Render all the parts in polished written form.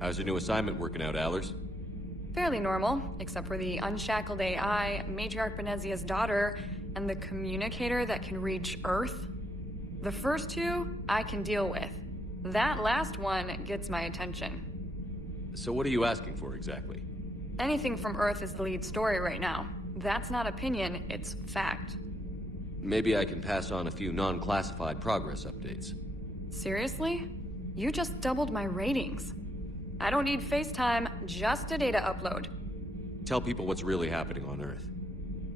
How's your new assignment working out, Allers? Fairly normal, except for the unshackled AI, Matriarch Benezia's daughter, and the communicator that can reach Earth. The first two, I can deal with. That last one gets my attention. So what are you asking for exactly? Anything from Earth is the lead story right now. That's not opinion, it's fact. Maybe I can pass on a few non-classified progress updates. Seriously? You just doubled my ratings. I don't need FaceTime, just a data upload. Tell people what's really happening on Earth.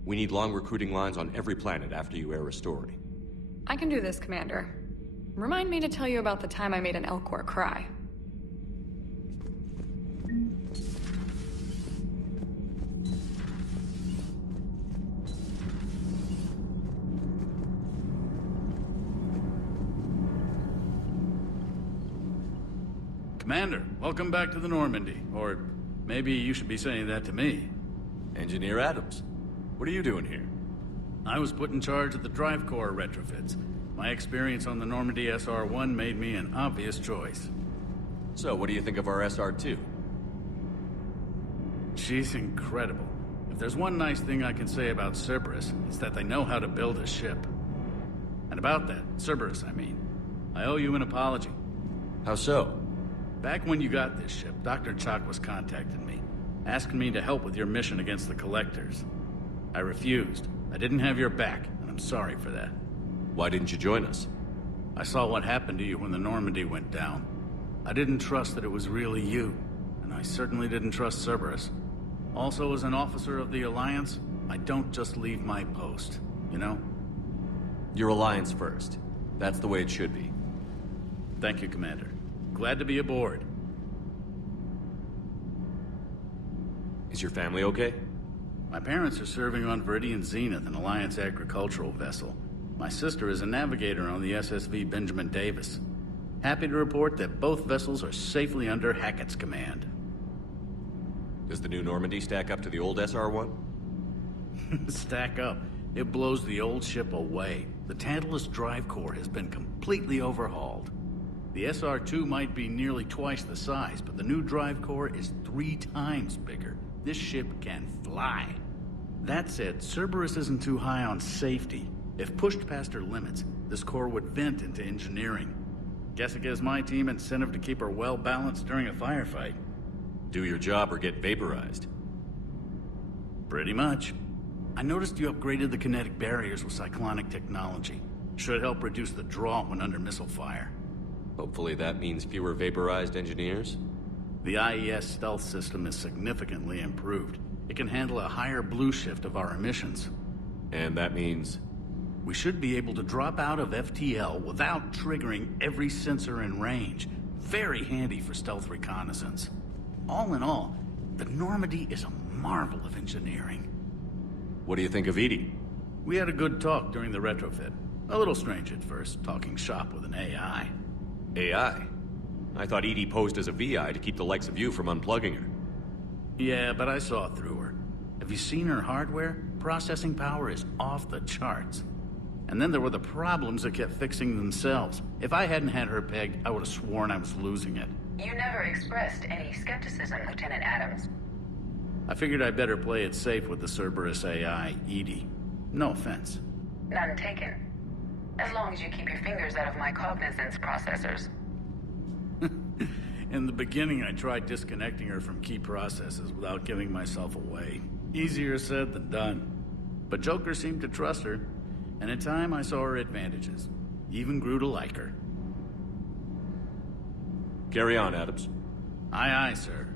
We need long recruiting lines on every planet after you air a story. I can do this, Commander. Remind me to tell you about the time I made an Elcor cry. Commander, welcome back to the Normandy. Or maybe you should be saying that to me. Engineer Adams, what are you doing here? I was put in charge of the drive core retrofits. My experience on the Normandy SR-1 made me an obvious choice. So, what do you think of our SR-2? She's incredible. If there's one nice thing I can say about Cerberus, it's that they know how to build a ship. And about that, Cerberus, I mean, I owe you an apology. How so? Back when you got this ship, Dr. Chakwas contacted me, asking me to help with your mission against the Collectors. I refused. I didn't have your back, and I'm sorry for that. Why didn't you join us? I saw what happened to you when the Normandy went down. I didn't trust that it was really you, and I certainly didn't trust Cerberus. Also, as an officer of the Alliance, I don't just leave my post, you know? Your Alliance first. That's the way it should be. Thank you, Commander. Glad to be aboard. Is your family okay? My parents are serving on Viridian Zenith, an Alliance agricultural vessel. My sister is a navigator on the SSV Benjamin Davis. Happy to report that both vessels are safely under Hackett's command. Does the new Normandy stack up to the old SR-1? Stack up. It blows the old ship away. The Tantalus drive core has been completely overhauled. The SR-2 might be nearly twice the size, but the new drive core is 3 times bigger. This ship can fly. That said, Cerberus isn't too high on safety. If pushed past her limits, this core would vent into engineering. Guess it gives my team incentive to keep her well-balanced during a firefight. Do your job or get vaporized. Pretty much. I noticed you upgraded the kinetic barriers with cyclonic technology. Should help reduce the draw when under missile fire. Hopefully that means fewer vaporized engineers? The IES stealth system is significantly improved. It can handle a higher blue shift of our emissions. And that means? We should be able to drop out of FTL without triggering every sensor in range. Very handy for stealth reconnaissance. All in all, the Normandy is a marvel of engineering. What do you think of EDI? We had a good talk during the retrofit. A little strange at first, talking shop with an AI. AI? I thought EDI posed as a VI to keep the likes of you from unplugging her. Yeah, but I saw through her. Have you seen her hardware? Processing power is off the charts. And then there were the problems that kept fixing themselves. If I hadn't had her pegged, I would have sworn I was losing it. You never expressed any skepticism, Lieutenant Adams. I figured I'd better play it safe with the Cerberus AI, EDI. No offense. None taken. As long as you keep your fingers out of my cognizance processors. In the beginning, I tried disconnecting her from key processes without giving myself away. Easier said than done. But Joker seemed to trust her, and in time I saw her advantages. Even grew to like her. Carry on, Adams. Aye, aye, sir.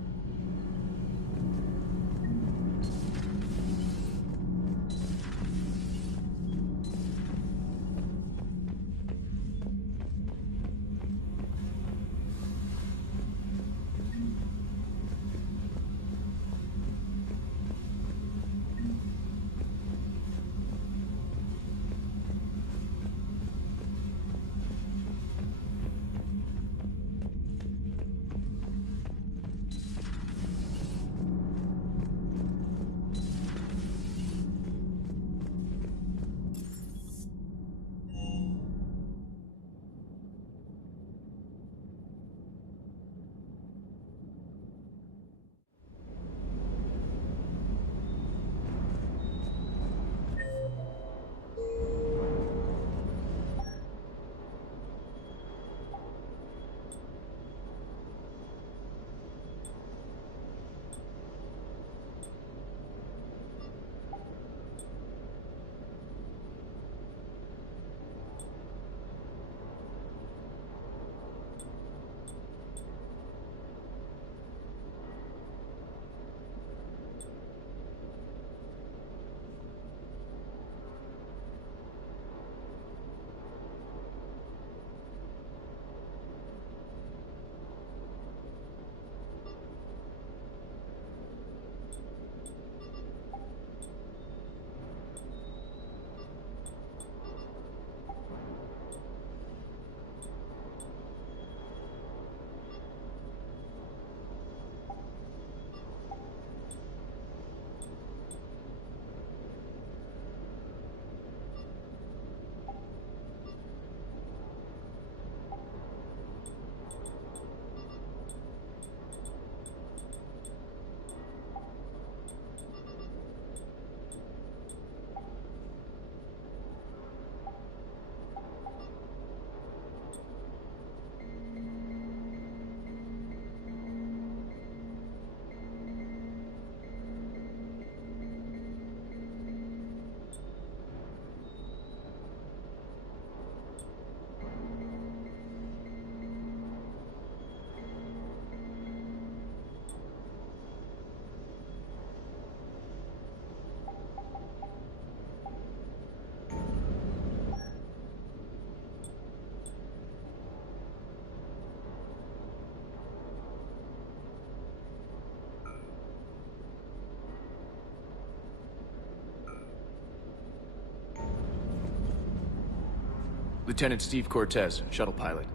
Lieutenant Steve Cortez, shuttle pilot.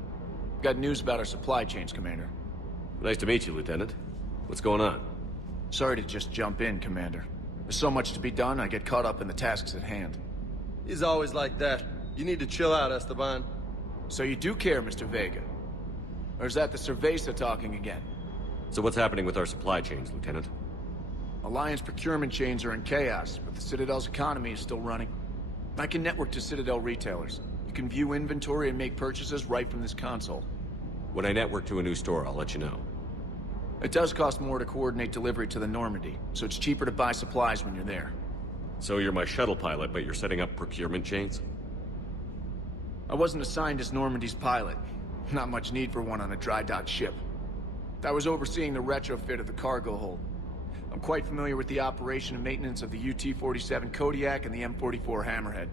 Got news about our supply chains, Commander. Nice to meet you, Lieutenant. What's going on? Sorry to just jump in, Commander. There's so much to be done, I get caught up in the tasks at hand. He's always like that. You need to chill out, Esteban. So you do care, Mr. Vega? Or is that the Cerveza talking again? So what's happening with our supply chains, Lieutenant? Alliance procurement chains are in chaos, but the Citadel's economy is still running. I can network to Citadel retailers. You can view inventory and make purchases right from this console. When I network to a new store, I'll let you know. It does cost more to coordinate delivery to the Normandy, so it's cheaper to buy supplies when you're there. So you're my shuttle pilot, but you're setting up procurement chains? I wasn't assigned as Normandy's pilot. Not much need for one on a dry dock ship. I was overseeing the retrofit of the cargo hold. I'm quite familiar with the operation and maintenance of the UT-47 Kodiak and the M44 Hammerhead.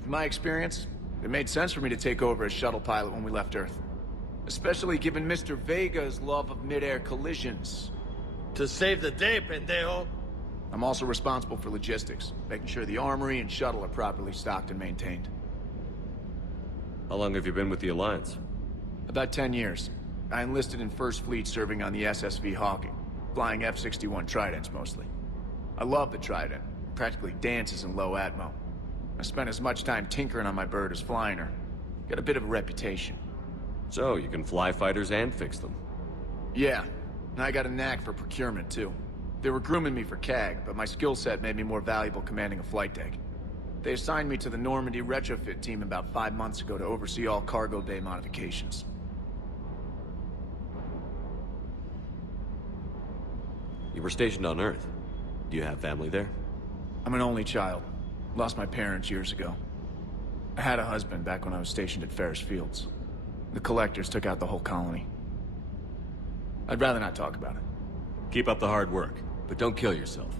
From my experience, it made sense for me to take over as shuttle pilot when we left Earth. Especially given Mr. Vega's love of mid-air collisions. To save the day, pendejo. I'm also responsible for logistics, making sure the armory and shuttle are properly stocked and maintained. How long have you been with the Alliance? About 10 years. I enlisted in First Fleet serving on the SSV Hawking, flying F-61 Tridents mostly. I love the Trident. It practically dances in low atmo. I spent as much time tinkering on my bird as flying her. Got a bit of a reputation. So, you can fly fighters and fix them. Yeah, and I got a knack for procurement too. They were grooming me for CAG, but my skill set made me more valuable commanding a flight deck. They assigned me to the Normandy retrofit team about 5 months ago to oversee all cargo bay modifications. You were stationed on Earth. Do you have family there? I'm an only child. Lost my parents years ago. I had a husband back when I was stationed at Ferris Fields. The Collectors took out the whole colony. I'd rather not talk about it. Keep up the hard work, but don't kill yourself.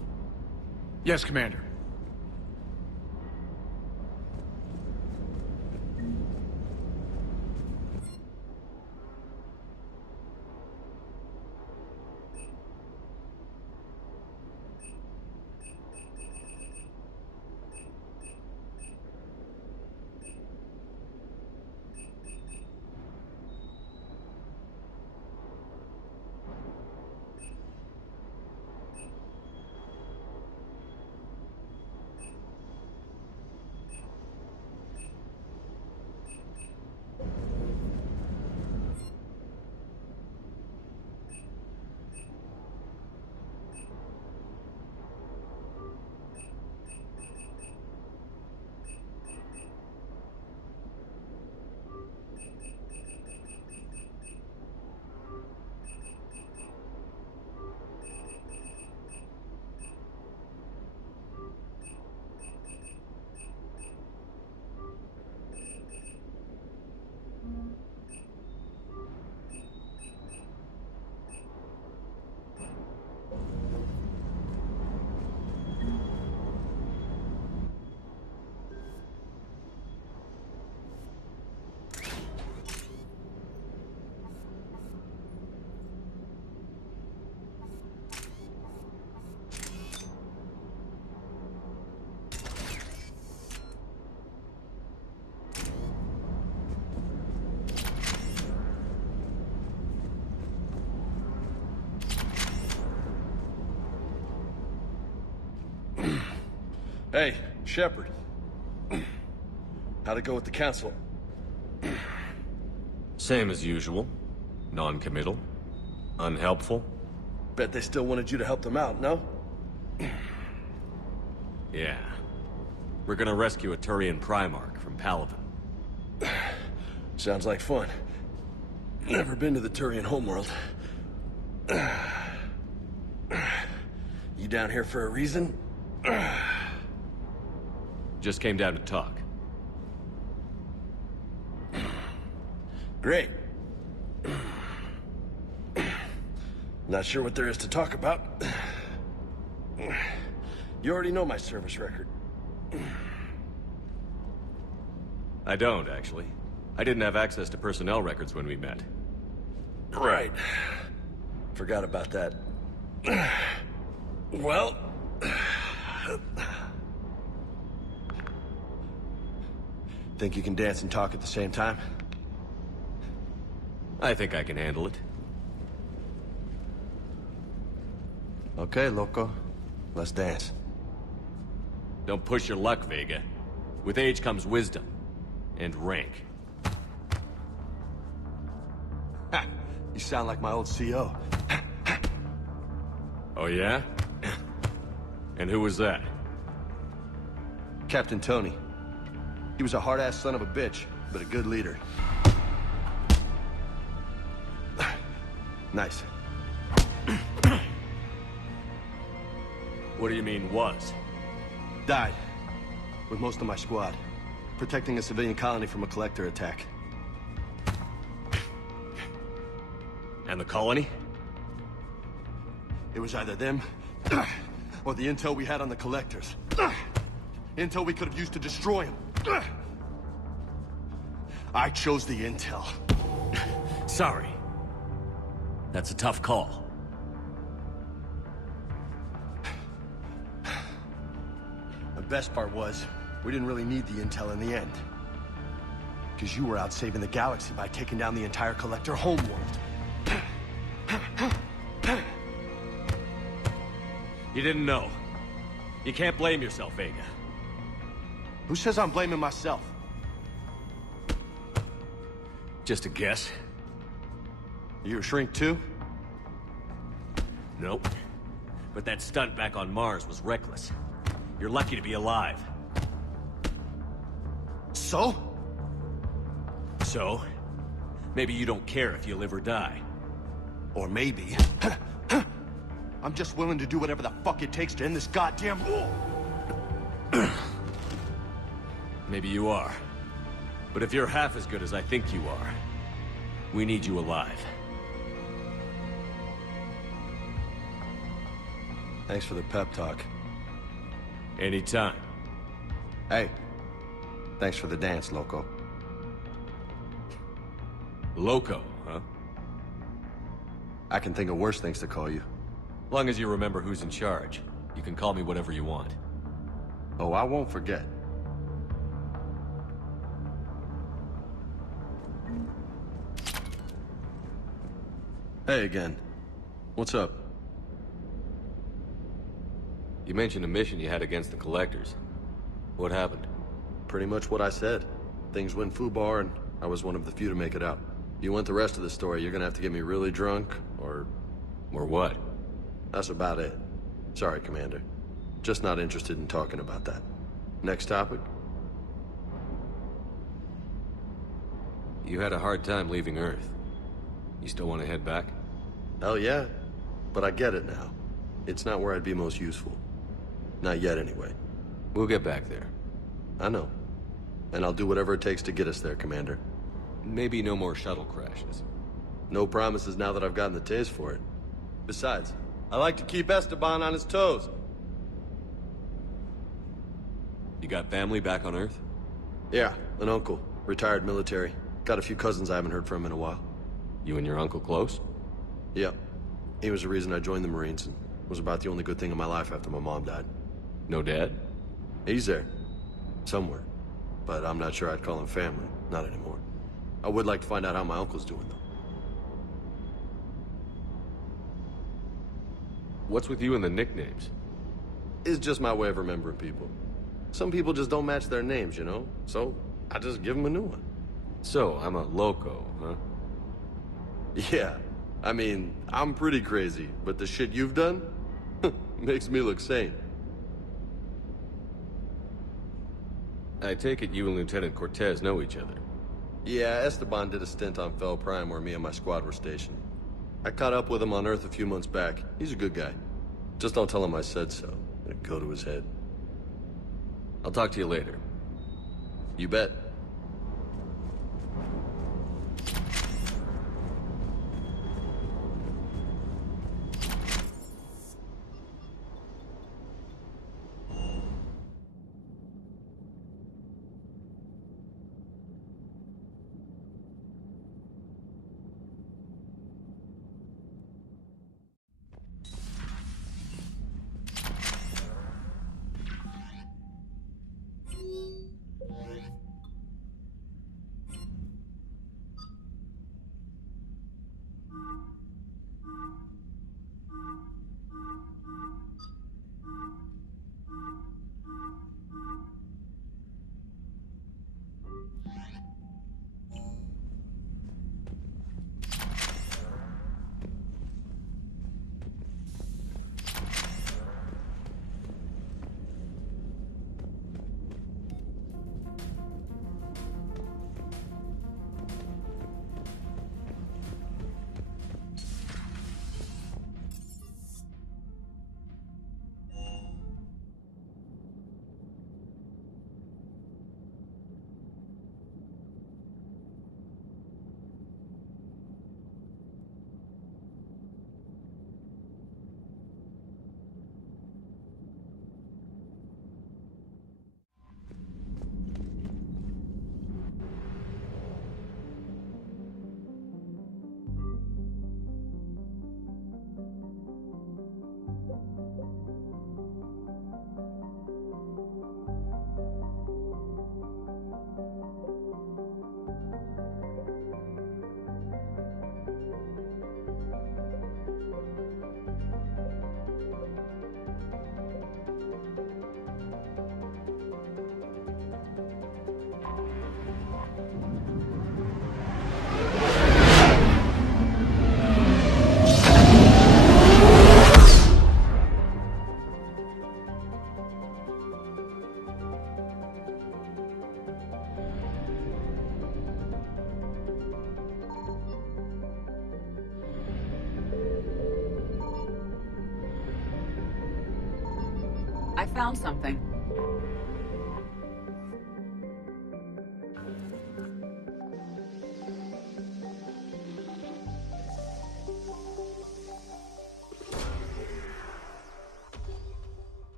Yes, Commander. Hey, Shepard. How'd it go with the council? Same as usual. Non-committal. Unhelpful. Bet they still wanted you to help them out, no? Yeah. We're gonna rescue a Turian Primarch from Palaven. Sounds like fun. Never been to the Turian homeworld. You down here for a reason? Just came down to talk. Great. Not sure what there is to talk about. You already know my service record. I don't, actually. I didn't have access to personnel records when we met. Right. Forgot about that. Well... Think you can dance and talk at the same time? I think I can handle it. Okay, loco. Let's dance. Don't push your luck, Vega. With age comes wisdom. And rank. Ha! You sound like my old CO. Oh yeah? And who was that? Captain Tony. He was a hard-ass son of a bitch, but a good leader. Nice. What do you mean, was? Died. With most of my squad. Protecting a civilian colony from a collector attack. And the colony? It was either them, or the intel we had on the collectors. Intel we could have used to destroy them. I chose the intel. Sorry. That's a tough call. The best part was, we didn't really need the intel in the end. Because you were out saving the galaxy by taking down the entire collector homeworld. You didn't know. You can't blame yourself, Vega. Who says I'm blaming myself? Just a guess. You a shrink too? Nope. But that stunt back on Mars was reckless. You're lucky to be alive. So? So, maybe you don't care if you live or die. Or maybe... I'm just willing to do whatever the fuck it takes to end this goddamn war! Maybe you are. But if you're half as good as I think you are, we need you alive. Thanks for the pep talk. Anytime. Hey, thanks for the dance, loco. Loco, huh? I can think of worse things to call you. Long as you remember who's in charge, you can call me whatever you want. Oh, I won't forget. Hey again. What's up? You mentioned a mission you had against the Collectors. What happened? Pretty much what I said. Things went foobar, and I was one of the few to make it out. If you want the rest of the story, you're gonna have to get me really drunk, or... Or what? That's about it. Sorry, Commander. Just not interested in talking about that. Next topic? You had a hard time leaving Earth. You still want to head back? Hell yeah. But I get it now. It's not where I'd be most useful. Not yet, anyway. We'll get back there. I know. And I'll do whatever it takes to get us there, Commander. Maybe no more shuttle crashes. No promises now that I've gotten the taste for it. Besides, I like to keep Esteban on his toes. You got family back on Earth? Yeah, an uncle. Retired military. Got a few cousins I haven't heard from in a while. You and your uncle close? Yep. He was the reason I joined the Marines and was about the only good thing in my life after my mom died. No dad? He's there. Somewhere. But I'm not sure I'd call him family. Not anymore. I would like to find out how my uncle's doing, though. What's with you and the nicknames? It's just my way of remembering people. Some people just don't match their names, you know? So, I just give them a new one. So, I'm a loco, huh? Yeah. I mean, I'm pretty crazy, but the shit you've done makes me look sane. I take it you and Lieutenant Cortez know each other. Yeah, Esteban did a stint on Fel Prime where me and my squad were stationed. I caught up with him on Earth a few months back. He's a good guy. Just don't tell him I said so. It'd go to his head. I'll talk to you later. You bet. I found something.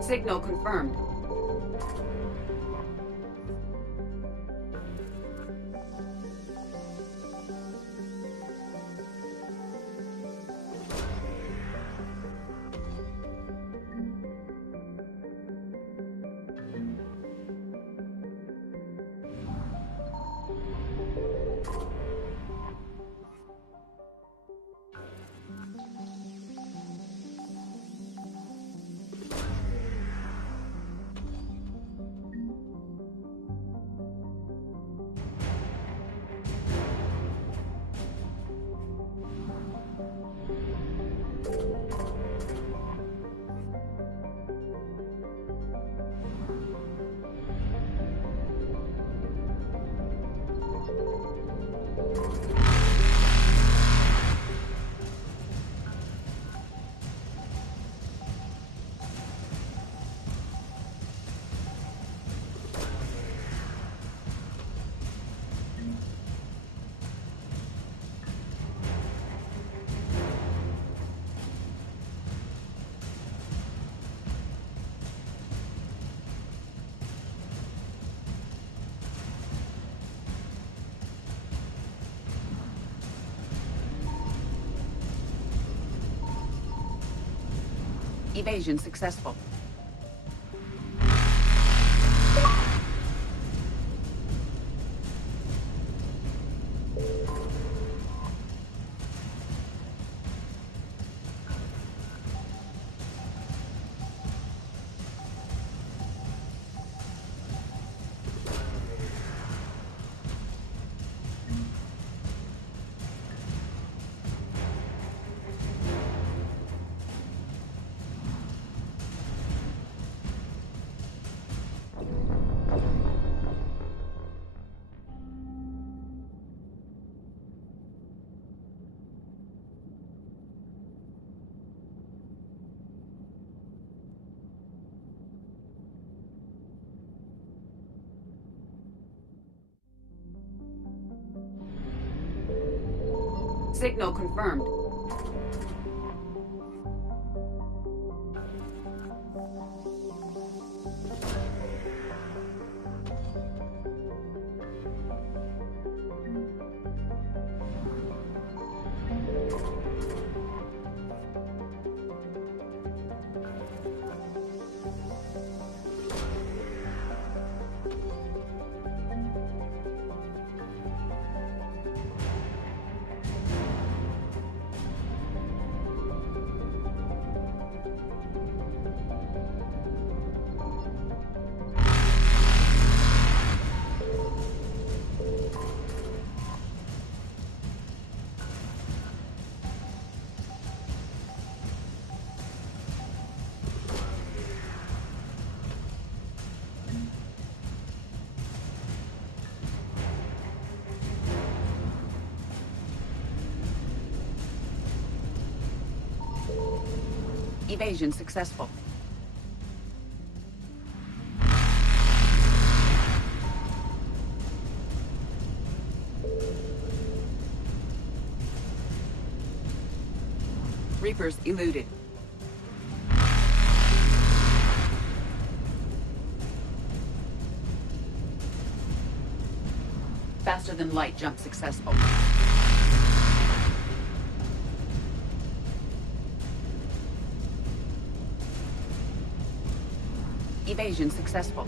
Signal confirmed. Evasion successful. Signal confirmed. Evasion successful. Reapers eluded. Faster than light jump successful. Evasion successful.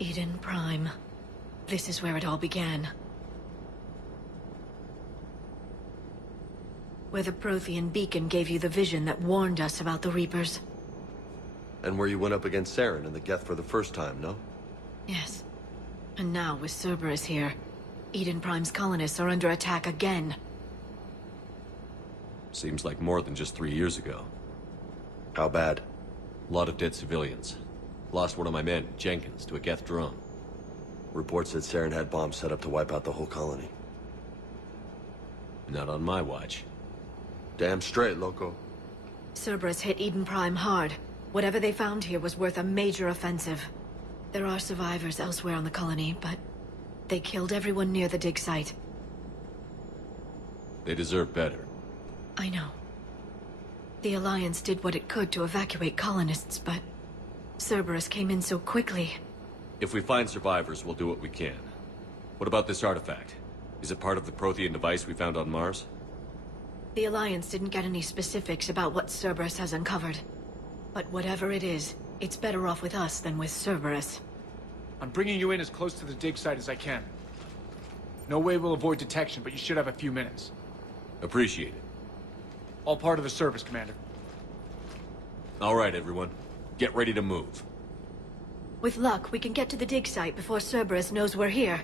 Eden Prime. This is where it all began. Where the Prothean beacon gave you the vision that warned us about the Reapers. And where you went up against Saren and the Geth for the first time, no? Yes. And now, with Cerberus here, Eden Prime's colonists are under attack again. Seems like more than just 3 years ago. How bad? A lot of dead civilians. Lost one of my men, Jenkins, to a Geth drone. Reports said Saren had bombs set up to wipe out the whole colony. Not on my watch. Damn straight, loco. Cerberus hit Eden Prime hard. Whatever they found here was worth a major offensive. There are survivors elsewhere on the colony, but they killed everyone near the dig site. They deserve better. I know. The Alliance did what it could to evacuate colonists, but Cerberus came in so quickly. If we find survivors, we'll do what we can. What about this artifact? Is it part of the Prothean device we found on Mars? The Alliance didn't get any specifics about what Cerberus has uncovered. But whatever it is, it's better off with us than with Cerberus. I'm bringing you in as close to the dig site as I can. No way we'll avoid detection, but you should have a few minutes. Appreciate it. All part of the service, Commander. All right, everyone. Get ready to move. With luck, we can get to the dig site before Cerberus knows we're here.